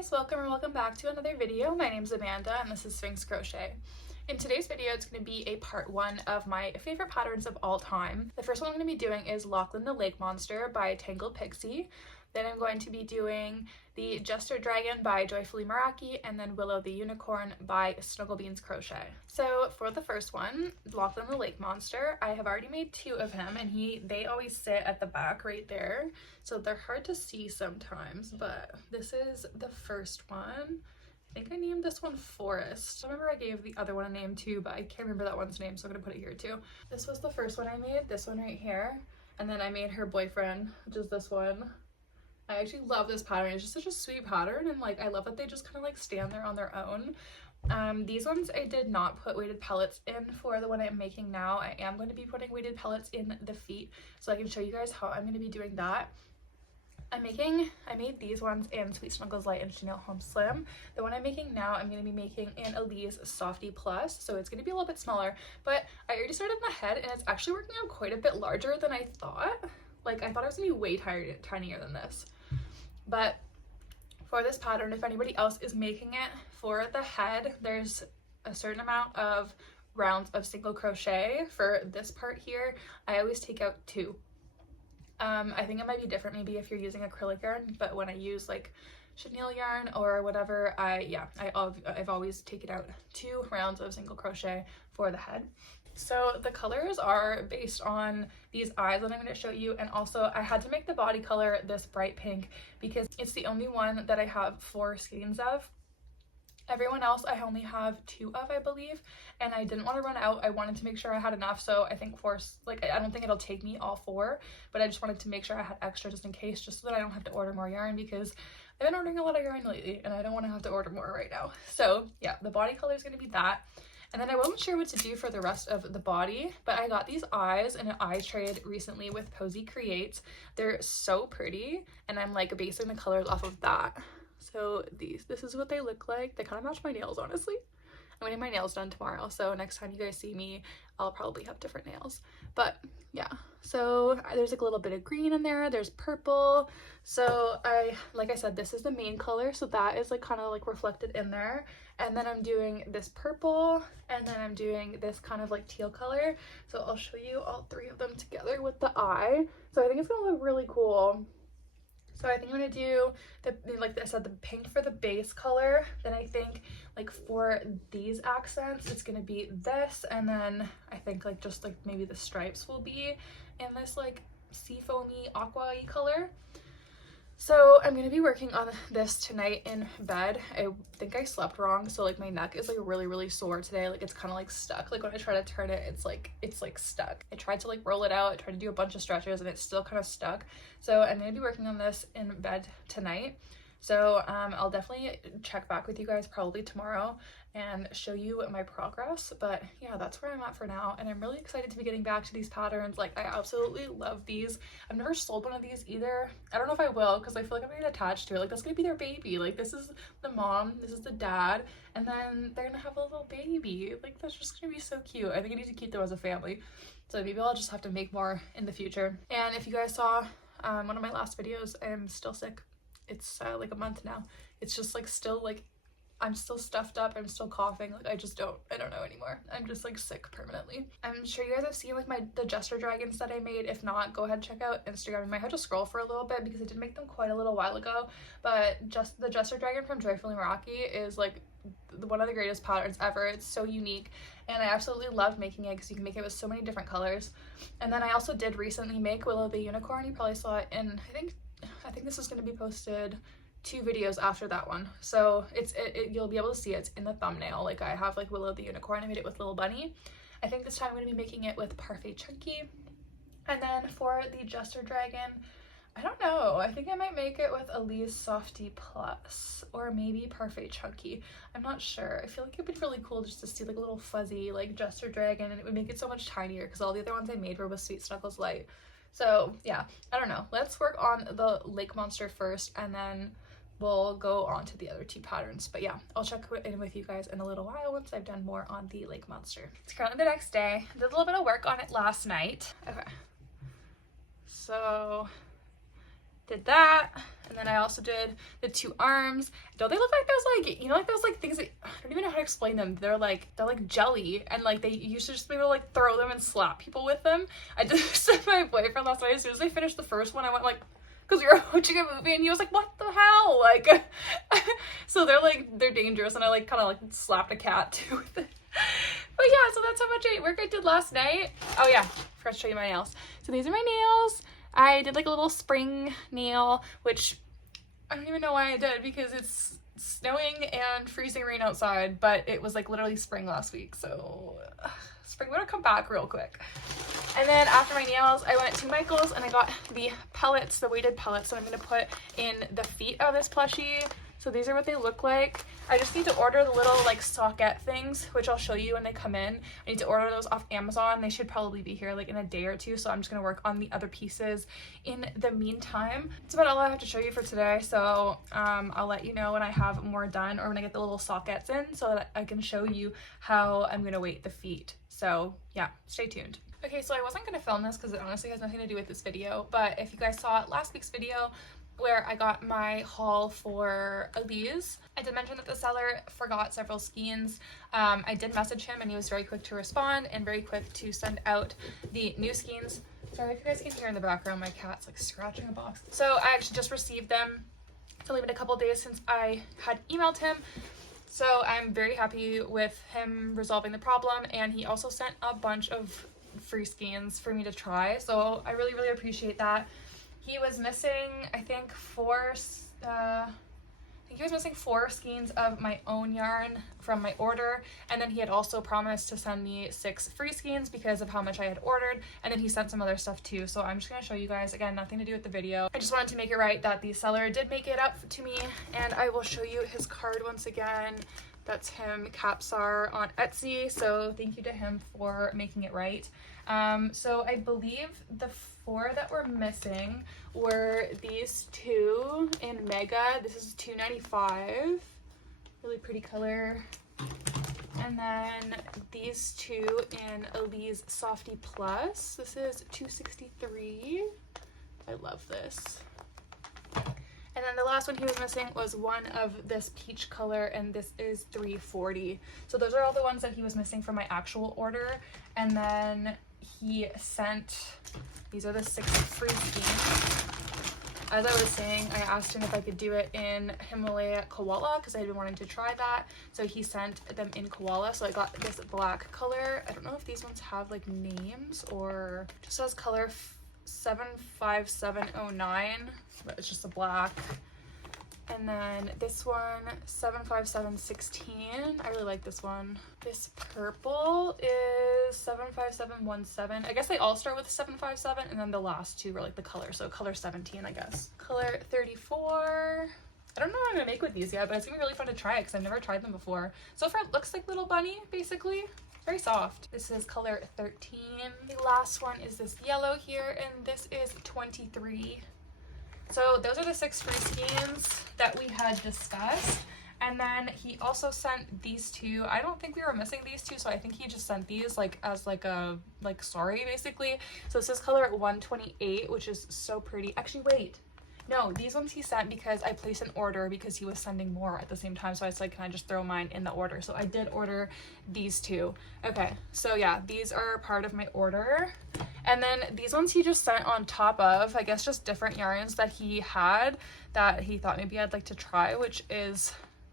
guys, welcome back to another video. My name is Amanda and this is Sphynx Crochet. In today's video, it's going to be a part one of my favorite patterns of all time. The first one I'm going to be doing is Lachlan the Lake Monster by Tangled Pixie. Then I'm going to be doing the Jester Dragon by Joyfully Meraki, and then Willow the Unicorn by Snugglebeans Crochet. So for the first one, Lachlan the Lake Monster, I have already made two of him, and they always sit at the back right there, so they're hard to see sometimes, but this is the first one. I think I named this one Forest. I remember I gave the other one a name too, but I can't remember that one's name, so I'm gonna put it here too. This was the first one I made, this one right here, and then I made her boyfriend, which is this one. I actually love this pattern. It's just such a sweet pattern, and like I love that they just kind of like stand there on their own. These ones I did not put weighted pellets in for the one I'm making now. I am going to be putting weighted pellets in the feet so I can show you guys how I'm going to be doing that. I made these ones in Sweet Snuggles Light and Chanel Home Slim. The one I'm making now, I'm going to be making in Elise Softy Plus, so it's going to be a little bit smaller, but I already started in the head and it's actually working out quite a bit larger than I thought. Like I thought it was going to be way tinier than this. But for this pattern, if anybody else is making it for the head, there's a certain amount of rounds of single crochet. For this part here, I always take out 2. I think it might be different maybe if you're using acrylic yarn, but when I use like chenille yarn or whatever, I've always taken out 2 rounds of single crochet for the head. So the colors are based on these eyes that I'm going to show you, and also I had to make the body color this bright pink because it's the only one that I have 4 skeins of. Everyone else I only have 2 of, I believe, and I didn't want to run out. I wanted to make sure I had enough, so I think I don't think it'll take me all 4, but I just wanted to make sure I had extra just in case, just so that I don't have to order more yarn, because I've been ordering a lot of yarn lately and I don't want to have to order more right now. So yeah, the body color is going to be that. And then I wasn't sure what to do for the rest of the body, but I got these eyes in an eye trade recently with Posy Creates. They're so pretty, and I'm like basing the colors off of that. So this is what they look like. They kind of match my nails, honestly. I'm getting my nails done tomorrow, so next time you guys see me, I'll probably have different nails. But yeah, so there's like a little bit of green in there, there's purple. So like I said, this is the main color, so that is like kind of like reflected in there. And then I'm doing this purple, and then I'm doing this kind of like teal color. So I'll show you all 3 of them together with the eye. So I think it's gonna look really cool. So I think I'm gonna do like I said, the pink for the base color. Then I think like for these accents, it's gonna be this, and then I think like just like maybe the stripes will be in this like sea foamy aqua-y color. So I'm gonna be working on this tonight in bed. I think I slept wrong, so like my neck is like really sore today. Like it's kind of like stuck. Like when I try to turn it, it's like stuck. I tried to like roll it out, I tried to do a bunch of stretches, and it's still kind of stuck. So I'm gonna be working on this in bed tonight. So I'll definitely check back with you guys probably tomorrow and show you my progress. But yeah, that's where I'm at for now, and I'm really excited to be getting back to these patterns. Like I absolutely love these. I've never sold one of these either. I don't know if I will, because I feel like I'm gonna get attached to it. Like that's gonna be their baby. Like this is the mom, this is the dad, and then they're gonna have a little baby. Like that's just gonna be so cute. I think I need to keep them as a family, so maybe I'll just have to make more in the future. And if you guys saw one of my last videos, I'm still sick. It's like a month now. It's just like still like I'm still stuffed up, I'm still coughing. Like I don't know anymore. I'm just like sick permanently. I'm sure you guys have seen like the Jester Dragons that I made. If not, go ahead and check out Instagram. I might have to scroll for a little bit because I did make them quite a little while ago, but just the Jester Dragon from Joyfully Meraki is like one of the greatest patterns ever. It's so unique, and I absolutely loved making it because you can make it with so many different colors. And then I also did recently make Willow the Unicorn. You probably saw it in, I think this is going to be posted 2 videos after that one, so you'll be able to see it's in the thumbnail. Like I have like Willow the Unicorn. I made it with Little Bunny. I think this time I'm going to be making it with Parfait Chunky. And then for the Jester Dragon, I don't know, I think I might make it with Elise Softy Plus or maybe Parfait Chunky. I'm not sure. I feel like it would be really cool just to see like a little fuzzy like Jester Dragon, and it would make it so much tinier because all the other ones I made were with Sweet Snuggles Light. So yeah, I don't know. Let's work on the Lake Monster first, and then we'll go on to the other 2 patterns. But yeah, I'll check in with you guys in a little while once I've done more on the Lake Monster. It's currently the next day. Did a little bit of work on it last night. Okay, so did that. And then I also did the 2 arms. Don't they look like those, like, you know, like those like things that I don't even know how to explain them. They're like jelly, and like they used to just be able to like throw them and slap people with them. I did this with my boyfriend last night. As soon as I finished the first one, I went like, because we were watching a movie, and he was like, what the hell? Like, so they're dangerous, and I like kind of like slapped a cat too with it. But yeah, so that's how much work I did last night. Oh yeah, forgot to show you my nails. So these are my nails. I did like a little spring nail, which I don't even know why I did, because it's snowing and freezing rain outside, but it was like literally spring last week, so spring better come back real quick. And then after my nails, I went to Michael's and I got the pellets, the weighted pellets that I'm going to put in the feet of this plushie. So these are what they look like. I just need to order the little like socket things, which I'll show you when they come in. I need to order those off Amazon. They should probably be here like in a day or two, so I'm just going to work on the other pieces in the meantime. That's about all I have to show you for today, so I'll let you know when I have more done, or when I get the little sockets in, so that I can show you how I'm going to weight the feet. So yeah, stay tuned. Okay, so I wasn't going to film this because it honestly has nothing to do with this video, but if you guys saw last week's video where I got my haul for Elise, I did mention that the seller forgot several skeins. I did message him and he was very quick to respond and very quick to send out the new skeins. Sorry if you guys can hear in the background, my cat's like scratching a box. So I actually just received them. It's only been a couple days since I had emailed him. So I'm very happy with him resolving the problem, and he also sent a bunch of free skeins for me to try, so I really, really appreciate that. He was missing, I think, 4 skeins of my own yarn from my order, and then he had also promised to send me 6 free skeins because of how much I had ordered, and then he sent some other stuff too. So I'm just going to show you guys, again, nothing to do with the video. I just wanted to make it right that the seller did make it up to me, and I will show you his card once again. That's him, Capsar, on Etsy, so thank you to him for making it right. So I believe the 4 that were missing were these 2 in Mega. This is $2.95, really pretty color. And then these 2 in Elise Softy Plus. This is $2.63. I love this. And then the last one he was missing was one of this peach color, and this is $3.40. So those are all the ones that he was missing from my actual order. And then he sent, these are the 6 free skeins. As I was saying, I asked him if I could do it in Himalaya Koala because I had been wanting to try that. So he sent them in Koala. So I got this black color. I don't know if these ones have like names, or just says color 75709, but it's just a black. And then this one, 75716. I really like this one. This purple is 75717. I guess they all start with 757, and then the last 2 are like the color. So color 17, I guess. Color 34. I don't know what I'm gonna make with these yet, but it's gonna be really fun to try it because I've never tried them before. So far it looks like Little Bunny, basically. Very soft. This is color 13. The last one is this yellow here, and this is 23. So those are the 6 free skeins that we had discussed. And then he also sent these 2. I don't think we were missing these 2, so I think he just sent these like as like a sorry, basically. So this is color 128, which is so pretty. Actually, wait. No, these ones he sent because I placed an order because he was sending more at the same time. So I was like, can I just throw mine in the order? So I did order these 2. Okay, so yeah, these are part of my order. And then these ones he just sent on top of, I guess, just different yarns that he had that he thought maybe I'd like to try, which is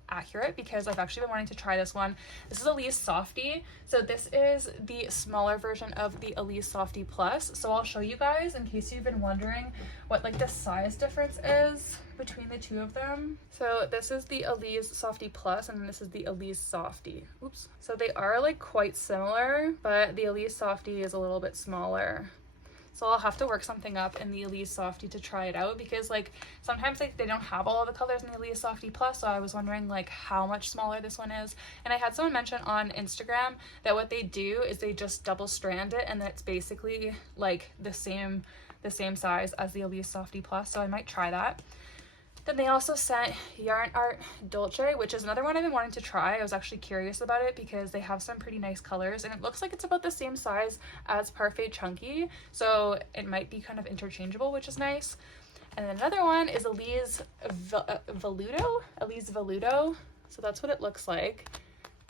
accurate because I've actually been wanting to try this one. This is Elise Softy. So this is the smaller version of the Elise Softy Plus. So I'll show you guys in case you've been wondering what like the size difference is between the 2 of them. So this is the Elise Softy Plus, and this is the Elise Softy. Oops. So they are like quite similar, but the Elise Softy is a little bit smaller. So I'll have to work something up in the Elise Softy to try it out, because like sometimes like they don't have all of the colors in the Elise Softy Plus, so I was wondering like how much smaller this one is. And I had someone mention on Instagram that what they do is they just double strand it, and that's basically like the same size as the Elise Softy Plus, so I might try that. Then they also sent Yarn Art Dolce, which is another one I've been wanting to try. I was actually curious about it because they have some pretty nice colors, and it looks like it's about the same size as Parfait Chunky, so it might be kind of interchangeable, which is nice. And then another one is Elise Veludo. So that's what it looks like.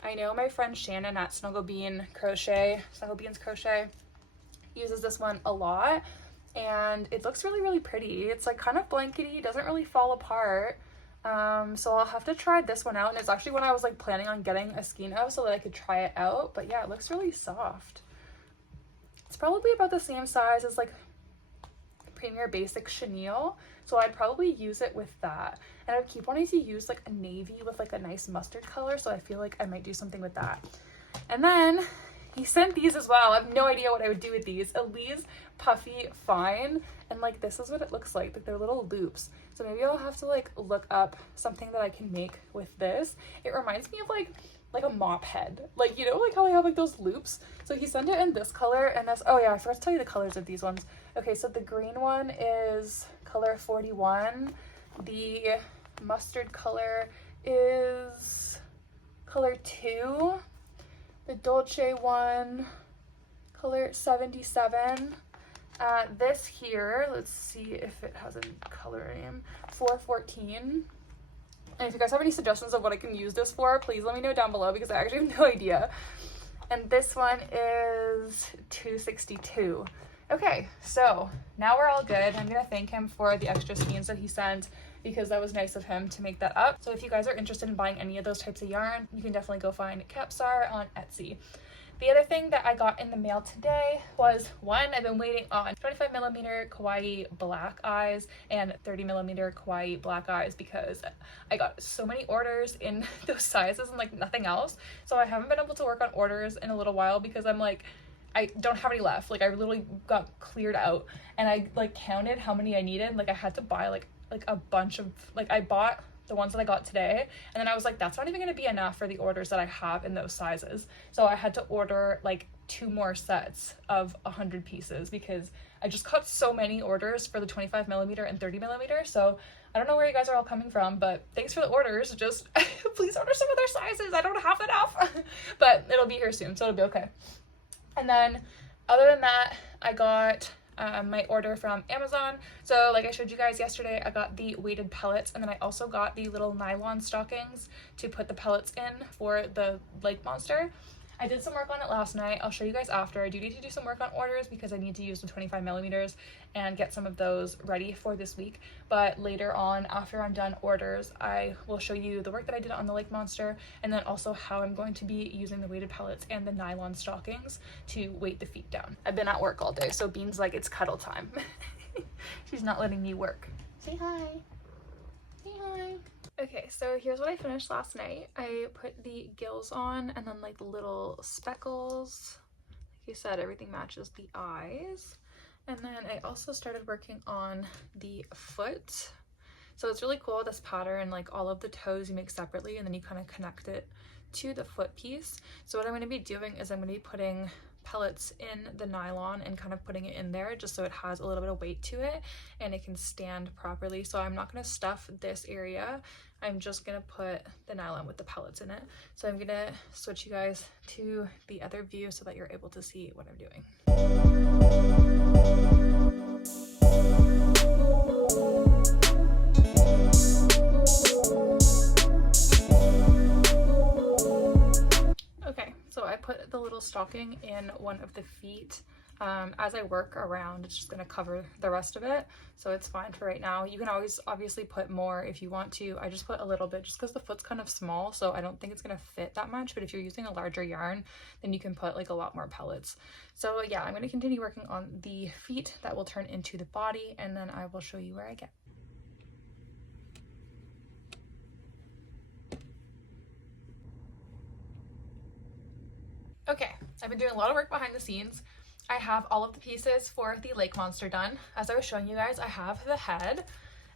I know my friend Shannon at Snugglebeans Crochet uses this one a lot, and it looks really, really pretty. It's like kind of blankety, doesn't really fall apart. So I'll have to try this one out, and it's actually one I was like planning on getting a skein of so that I could try it out. But yeah, it looks really soft. It's probably about the same size as like Premier Basic Chenille, so I'd probably use it with that. And I keep wanting to use like a navy with like a nice mustard color, so I feel like I might do something with that. And then he sent these as well. I have no idea what I would do with these. Elise Puffy Fine, and like this is what it looks like they're little loops. So maybe I'll have to like look up something that I can make with this. It reminds me of like a mop head, like, you know, like how I have like those loops. So he sent it in this color, and this, oh yeah, I forgot to tell you the colors of these ones. Okay, so the green one is color 41, the mustard color is color 2, the Dolce one color 77, this here, let's see if it has a color name, 414. And if you guys have any suggestions of what I can use this for, please let me know down below because I actually have no idea. And this one is 262. Okay, so now we're all good. I'm gonna thank him for the extra skeins that he sent because that was nice of him to make that up. So if you guys are interested in buying any of those types of yarn, you can definitely go find Capsar on Etsy. The other thing that I got in the mail today was one, I've been waiting on 25mm kawaii black eyes and 30mm kawaii black eyes because I got so many orders in those sizes and like nothing else. So I haven't been able to work on orders in a little while because I'm like, I don't have any left. Like I literally got cleared out, and I like counted how many I needed. Like I had to buy like a bunch of, like I bought the ones that I got today, and then I was like, that's not even going to be enough for the orders that I have in those sizes. So I had to order like 2 more sets of 100 pieces because I just got so many orders for the 25mm and 30mm. So I don't know where you guys are all coming from, but thanks for the orders. Just please order some other sizes. I don't have enough, but it'll be here soon, so it'll be okay. And then other than that, I got my order from Amazon. So like I showed you guys yesterday, I got the weighted pellets, and then I also got the little nylon stockings to put the pellets in for the lake monster. I did some work on it last night. I'll show you guys after. I do need to do some work on orders because I need to use the 25mm and get some of those ready for this week. But later on, after I'm done orders, I will show you the work that I did on the lake monster, and then also how I'm going to be using the weighted pellets and the nylon stockings to weight the feet down. I've been at work all day, so Bean's like, it's cuddle time. She's not letting me work. Say hi. Say hi. Okay, so here's what I finished last night. I put the gills on and then like little speckles. Like you said, everything matches the eyes. And then I also started working on the foot. So it's really cool, this pattern, like all of the toes you make separately and then you kind of connect it to the foot piece. So what I'm going to be doing is I'm going to be putting pellets in the nylon and kind of putting it in there just so it has a little bit of weight to it and it can stand properly. So I'm not going to stuff this area. I'm just going to put the nylon with the pellets in it. So I'm going to switch you guys to the other view so that you're able to see what I'm doing. Okay, so I put the little stocking in one of the feet. As I work around, it's just going to cover the rest of it, so it's fine for right now. You can always obviously put more if you want to. I just put a little bit just because the foot's kind of small, so I don't think it's going to fit that much, but if you're using a larger yarn, then you can put like a lot more pellets. So yeah, I'm going to continue working on the feet that will turn into the body, and then I will show you where I get. Okay, I've been doing a lot of work behind the scenes. I have all of the pieces for the lake monster done. As I was showing you guys, I have the head,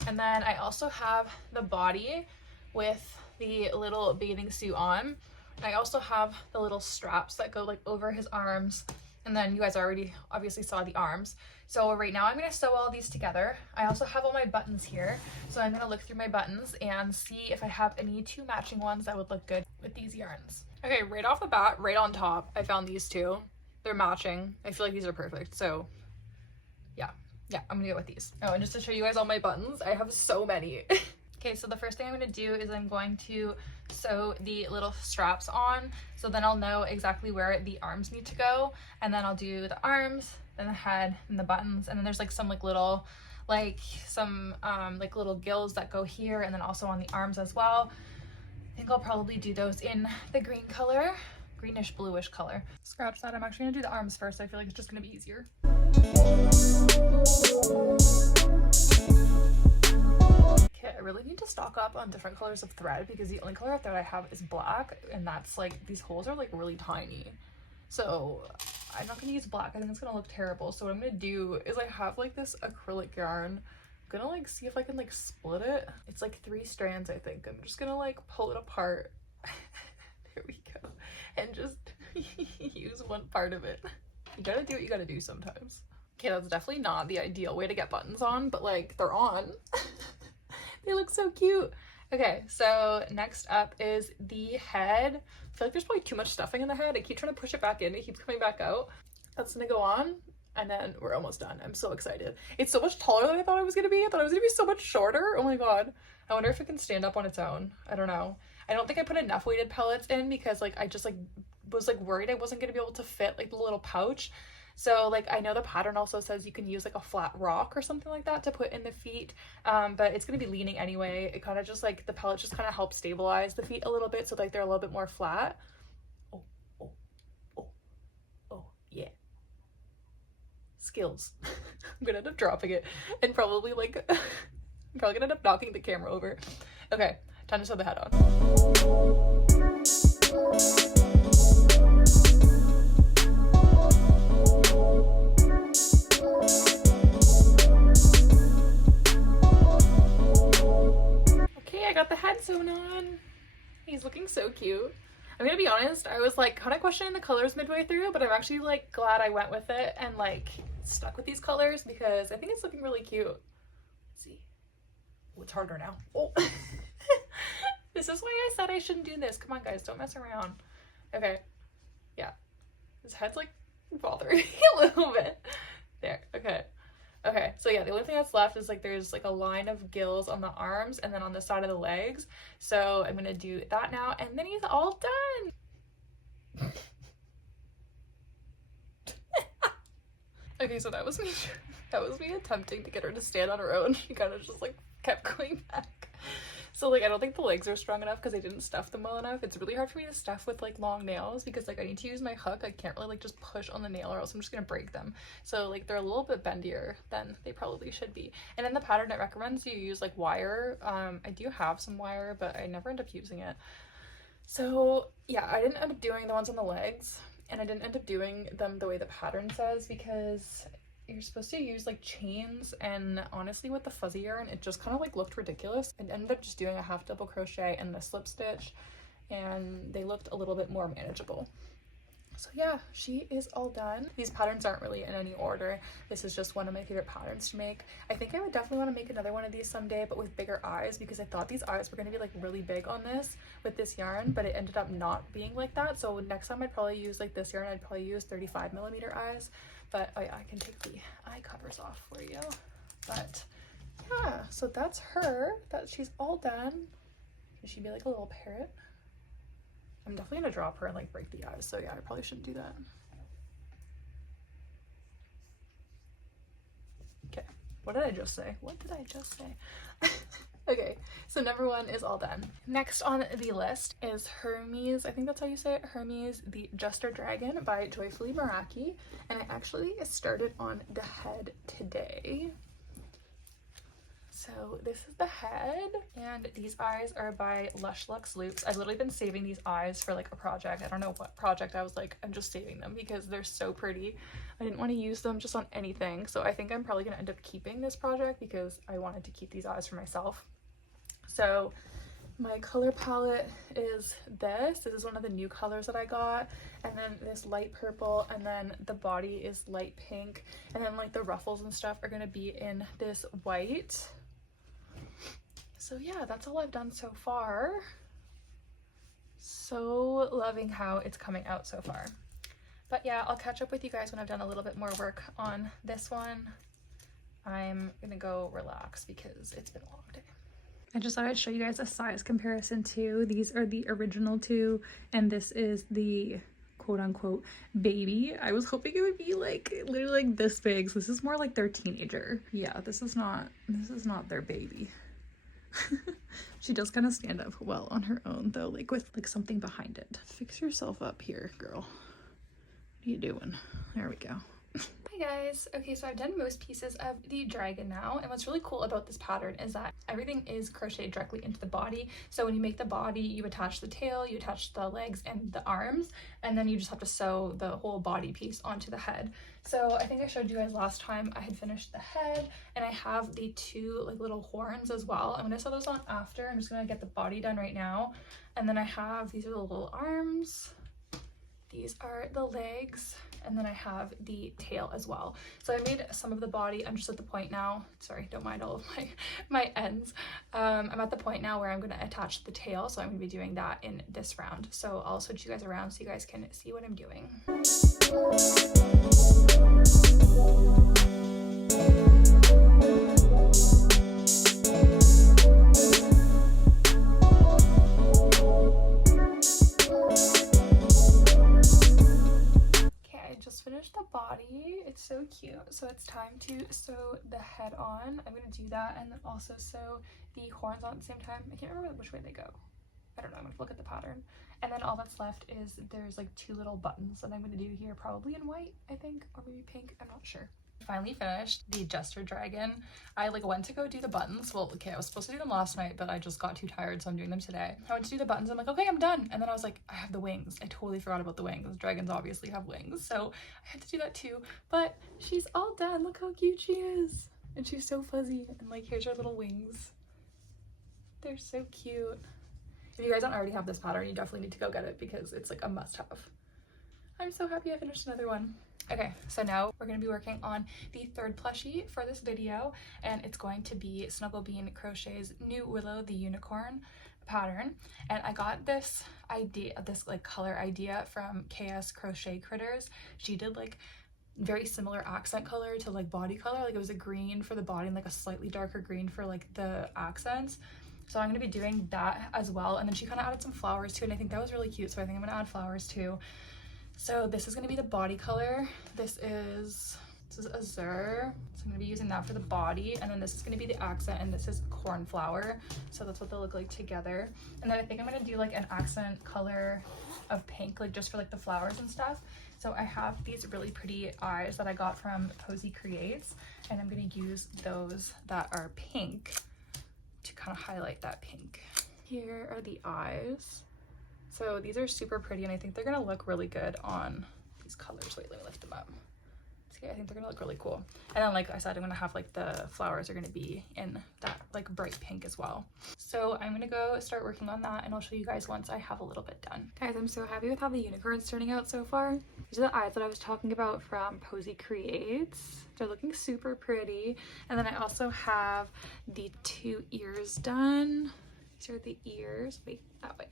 and then I also have the body with the little bathing suit on. I also have the little straps that go like over his arms And then you guys already obviously saw the arms. So right now I'm going to sew all these together. I also have all my buttons here. So I'm going to look through my buttons and see if I have any two matching ones that would look good with these yarns. Okay, right off the bat, right on top, I found these two. They're matching. I feel like these are perfect. So yeah, I'm gonna go with these. Oh, and just to show you guys all my buttons, I have so many. Okay, so the first thing I'm going to do is I'm going to sew the little straps on, so then I'll know exactly where the arms need to go, and then I'll do the arms, then the head, and the buttons, and then there's like some little gills that go here, and then also on the arms as well. I think I'll probably do those in the green color, greenish bluish color. Scratch that, I'm actually gonna do the arms first. I feel like it's just gonna be easier. Okay, I really need to stock up on different colors of thread because the only color of thread I have is black, and that's like, these holes are like really tiny. So I'm not gonna use black. I think it's gonna look terrible. So what I'm gonna do is I have like this acrylic yarn. I'm gonna like see if I can like split it. It's like 3 strands, I think. I'm just gonna like pull it apart. There we go. And just use one part of it. You gotta do what you gotta do sometimes. Okay, that's definitely not the ideal way to get buttons on, but like they're on. They look so cute. Okay, so next up is the head. I feel like there's probably too much stuffing in the head. I keep trying to push it back in. It keeps coming back out. That's gonna go on, and then we're almost done. I'm so excited. It's so much taller than I thought it was gonna be. I thought it was gonna be so much shorter. Oh my god. I wonder if it can stand up on its own. I don't know. I don't think I put enough weighted pellets in because like I just like was like worried I wasn't gonna be able to fit like the little pouch. So like I know the pattern also says you can use like a flat rock or something like that to put in the feet, but it's gonna be leaning anyway. It kind of just like the pellets just kind of help stabilize the feet a little bit so like they're a little bit more flat. Oh yeah, skills. I'm gonna end up dropping it and probably like I'm probably gonna end up knocking the camera over. Okay, time to sew the head on. I got the head sewn on. He's looking so cute. I'm gonna be honest, I was like kind of questioning the colors midway through, but I'm actually like glad I went with it and like stuck with these colors because I think it's looking really cute. Let's see. Oh, it's harder now. Oh. This is why I said I shouldn't do this. Come on guys, don't mess around. Okay. Yeah. His head's like bothering me a little bit. There. Okay. Okay, so yeah, the only thing that's left is like there's like a line of gills on the arms and then on the side of the legs. So I'm gonna do that now, and then he's all done. Okay, so that was me attempting to get her to stand on her own. She kind of just like kept going back. So like I don't think the legs are strong enough because I didn't stuff them well enough. It's really hard for me to stuff with like long nails because like I need to use my hook. I can't really like just push on the nail or else I'm just gonna break them. So like they're a little bit bendier than they probably should be. And in the pattern it recommends you use like wire. I do have some wire, but I never end up using it. So yeah, I didn't end up doing the ones on the legs, and I didn't end up doing them the way the pattern says because you're supposed to use like chains, and honestly with the fuzzy yarn it just kind of like looked ridiculous. I ended up just doing a half double crochet and the slip stitch, and they looked a little bit more manageable. So yeah, she is all done. These patterns aren't really in any order. This is just one of my favorite patterns to make. I think I would definitely want to make another one of these someday, but with bigger eyes, because I thought these eyes were going to be like really big on this with this yarn, but it ended up not being like that. So next time I'd probably use like this yarn, I'd probably use 35mm eyes, but I can take the eye covers off for you. But yeah, so that's her. She's all done. She'd be like a little parrot. I'm definitely gonna drop her and like break the eyes, so yeah, I probably shouldn't do that. Okay, what did I just say? Okay, so number 1 is all done. Next on the list is Hermes, I think that's how you say it, Hermes the Jester Dragon by Joyfully Meraki, and I actually started on the head today. So this is the head, and these eyes are by Lush Luxe Loops. I've literally been saving these eyes for like a project. I don't know what project. I was like, I'm just saving them because they're so pretty. I didn't want to use them just on anything. So I think I'm probably going to end up keeping this project because I wanted to keep these eyes for myself. So My color palette is this. This is one of the new colors that I got. And then this light purple, and then the body is light pink. And then like the ruffles and stuff are gonna be in this white. So yeah, that's all I've done so far. So loving how it's coming out so far. But yeah, I'll catch up with you guys when I've done a little bit more work on this one. I'm gonna go relax because it's been a long day. I just thought I'd show you guys a size comparison too. These are the original two, and this is the quote-unquote baby. I was hoping it would be like literally like this big, so this is more like their teenager. Yeah, this is not their baby. She does kind of stand up well on her own though, like with like something behind it. Fix yourself up here, girl. What are you doing? There we go. Hi guys. Okay, so I've done most pieces of the dragon now, and what's really cool about this pattern is that everything is crocheted directly into the body. So when you make the body, you attach the tail, you attach the legs and the arms, and then you just have to sew the whole body piece onto the head. So I think I showed you guys last time I had finished the head, and I have the two like little horns as well. I'm gonna sew those on after. I'm just gonna get the body done right now. And then I have, these are the little arms, these are the legs, and then I have the tail as well. So I made some of the body. I'm just at the point now, sorry, don't mind all of my ends. I'm at the point now where I'm gonna attach the tail, so I'm gonna be doing that in this round. So I'll switch you guys around so you guys can see what I'm doing. Finished the body. It's so cute. So it's time to sew the head on. I'm going to do that and then also sew the horns on at the same time. I can't remember which way they go. I don't know. I'm going to look at the pattern. And then all that's left is there's like two little buttons that I'm going to do here, probably in white, I think, or maybe pink. I'm not sure. Finally finished the jester dragon. I like went to go do the buttons. Well, okay, I was supposed to do them last night, but I just got too tired, so I'm doing them today. I went to do the buttons. I'm like, okay, I'm done. And then I was like, I have the wings. I totally forgot about the wings. Dragons obviously have wings, so I had to do that too. But she's all done. Look how cute she is. And she's so fuzzy. And like, here's her little wings. They're so cute. If you guys don't already have this pattern, you definitely need to go get it because it's like a must-have. I'm so happy I finished another one. Okay, so now we're going to be working on the third plushie for this video, and it's going to be Snuggle Bean Crochet's New Willow the Unicorn pattern. And I got this idea, this like color idea from KS Crochet Critters. She did like very similar accent color to like body color, like it was a green for the body and like a slightly darker green for like the accents. So I'm going to be doing that as well, and then she kind of added some flowers too, and I think that was really cute, so I think I'm going to add flowers too. So this is going to be the body color. This is azure, so I'm going to be using that for the body, and then this is going to be the accent, and this is cornflower. So that's what they'll look like together. And then I think I'm going to do like an accent color of pink, like just for like the flowers and stuff. So I have these really pretty eyes that I got from Posy Creates, and I'm going to use those that are pink to kind of highlight that pink. Here are the eyes. So these are super pretty, and I think they're gonna look really good on these colors. Wait, let me lift them up. See, I think they're gonna look really cool. And then like I said, I'm gonna have like the flowers are gonna be in that like bright pink as well. So I'm gonna go start working on that, and I'll show you guys once I have a little bit done. Guys, I'm so happy with how the unicorn's turning out so far. These are the eyes that I was talking about from Posy Creates. They're looking super pretty. And then I also have the two ears done. These are the ears. Wait, that way.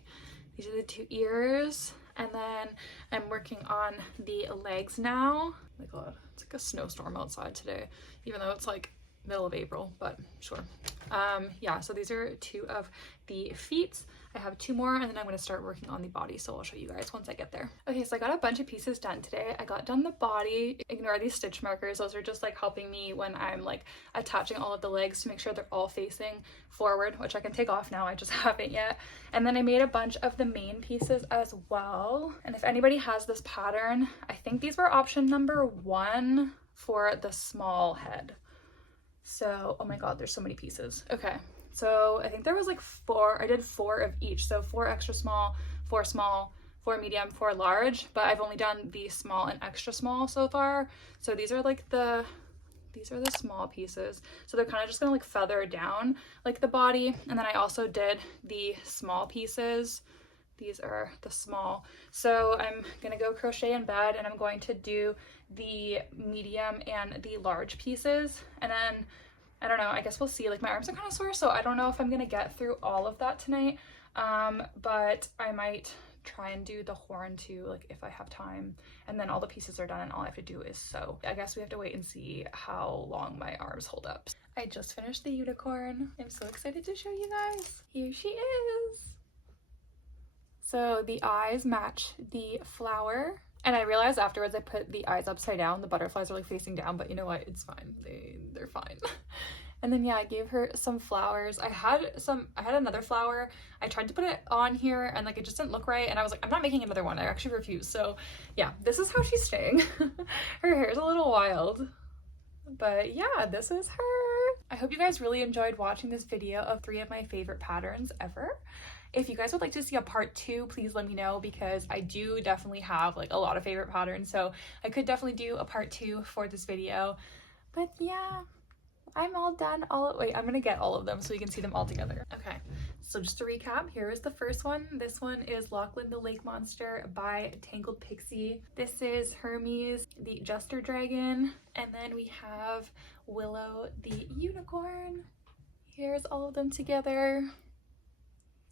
These are the two ears, and then I'm working on the legs now. Oh my god, it's like a snowstorm outside today, even though it's like middle of April, but sure. Yeah, so these are two of the feet. I have two more, and then I'm going to start working on the body, so I'll show you guys once I get there. Okay, so I got a bunch of pieces done today. I got done the body. Ignore these stitch markers. Those are just like helping me when I'm like attaching all of the legs to make sure they're all facing forward, which I can take off now. I just haven't yet. And then I made a bunch of the main pieces as well. And if anybody has this pattern, I think these were option number 1 for the small head. So, oh my god, there's so many pieces. Okay, so I think there was like 4. I did 4 of each. So 4 extra small, 4 small, 4 medium, 4 large, but I've only done the small and extra small so far. So these are like the these are the small pieces. So they're kind of just gonna like feather down like the body. And then I also did the small pieces. These are the small. So I'm gonna go crochet in bed, and I'm going to do the medium and the large pieces. And then, I don't know, I guess we'll see. Like my arms are kind of sore, so I don't know if I'm gonna get through all of that tonight. But I might try and do the horn too, like if I have time. And then all the pieces are done and all I have to do is sew. I guess we have to wait and see how long my arms hold up. I just finished the unicorn. I'm so excited to show you guys. Here she is. So the eyes match the flower. And I realized afterwards I put the eyes upside down. The butterflies are like facing down, but you know what? It's fine. They're fine. And then yeah, I gave her some flowers. I had another flower. I tried to put it on here and like it just didn't look right. And I was like, I'm not making another one. I actually refused. So yeah, this is how she's staying. Her hair's a little wild. But yeah, this is her. I hope you guys really enjoyed watching this video of 3 of my favorite patterns ever. If you guys would like to see a part 2, please let me know, because I do definitely have like a lot of favorite patterns. So I could definitely do a part 2 for this video. But yeah, I'm all done. Wait, I'm gonna get all of them so you can see them all together. Okay, so just to recap, here is the first one. This one is Lachlan the Lake Monster by Tangled Pixie. This is Hermes the Jester Dragon. And then we have Willow the Unicorn. Here's all of them together.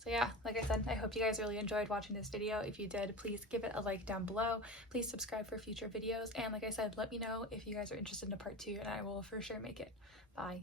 So yeah, like I said, I hope you guys really enjoyed watching this video. If you did, please give it a like down below. Please subscribe for future videos. And like I said, let me know if you guys are interested in a part 2 and I will for sure make it. Bye.